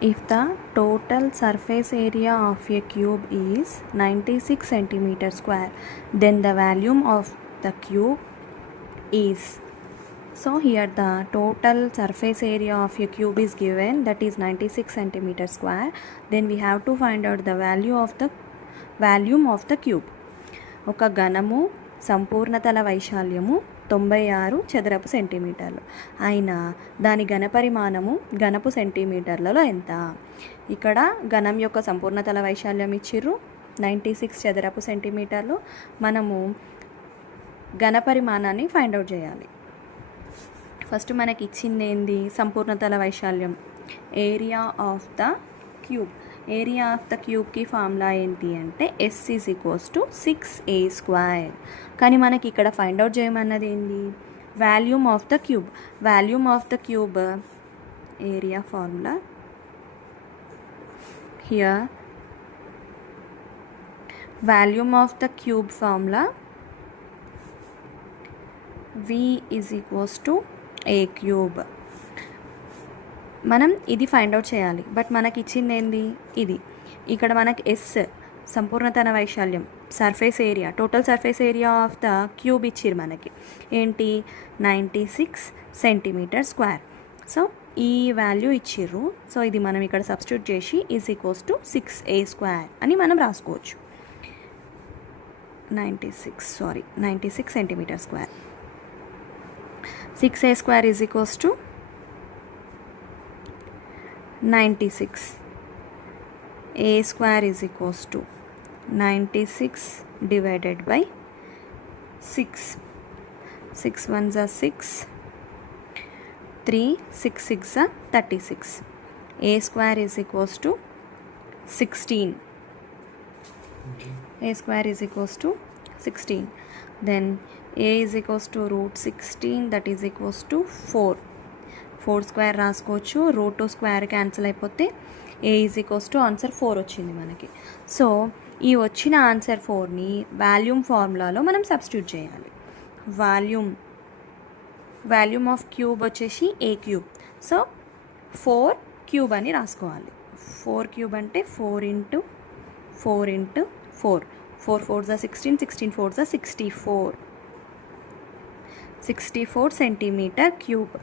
If the total surface area of a cube is 96 centimeter square, then the volume of the cube is. So here the total surface area of a cube is given, that is 96 centimeter square. Then we have to find out the volume of the cube. ఒక ఘనము సంపూర్ణతల వైశాల్యము 96 చదరపు సెంటీమీటర్లు అయినా దాని ఘనపరిమాణము ఘనపు సెంటీమీటర్లలో ఎంత? ఇక్కడ ఘనం యొక్క సంపూర్ణతల వైశాల్యం ఇచ్చిర్రు 96 చదరపు సెంటీమీటర్లు. మనము ఘనపరిమాణాన్ని ఫైండ్ అవుట్ చేయాలి. ఫస్ట్ మనకి ఇచ్చింది ఏంది? సంపూర్ణతల వైశాల్యం, area of the cube. Area of the క్యూబ్కి ఫార్ములా ఏంటి అంటే S is equals to 6a². కానీ మనకి ఇక్కడ ఫైండ్ అవుట్ చేయమన్నది ఏంది? Volume of the cube. Volume of the cube area formula here. Volume of the cube formula V is equals to a³. మనం ఇది find out చేయాలి. But మనకి ఇచ్చింది ఏంది? ఇది. ఇక్కడ మనకి S సంపూర్ణతల వైశాల్యం, surface area, total surface area of the cube ఇచ్చిర్రు మనకి ఏంటి? 96 సెంటీమీటర్ స్క్వేర్. సో ఈ వాల్యూ ఇచ్చిర్రు. సో ఇది మనం ఇక్కడ సబ్స్టిట్యూట్ చేసి ఈజ్ ఈక్వల్స్ టు 6a² అని మనం రాసుకోవచ్చు. 96 centimetre square. 6a² is equals to 96. a² is equals to 96 divided by 6. 6 1s are 6, 3 6 6 are 36. a² is equals to 16. a² is equals to 16. Then a is equals to √16, that is equals to 4. 4² రాసుకోవచ్చు. √2² cancel అయిపోతే a is equals to answer 4 వచ్చింది మనకి. So ఈ వచ్చిన answer 4ని volume ఫార్ములాలో మనం substitute చేయాలి. Volume of cube వచ్చేసి a³. So 4³ అని రాసుకోవాలి. 4³ అంటే 4 × 4 × 4. 4 4s are 16, 16 4s are 64. 64 centimetre cube.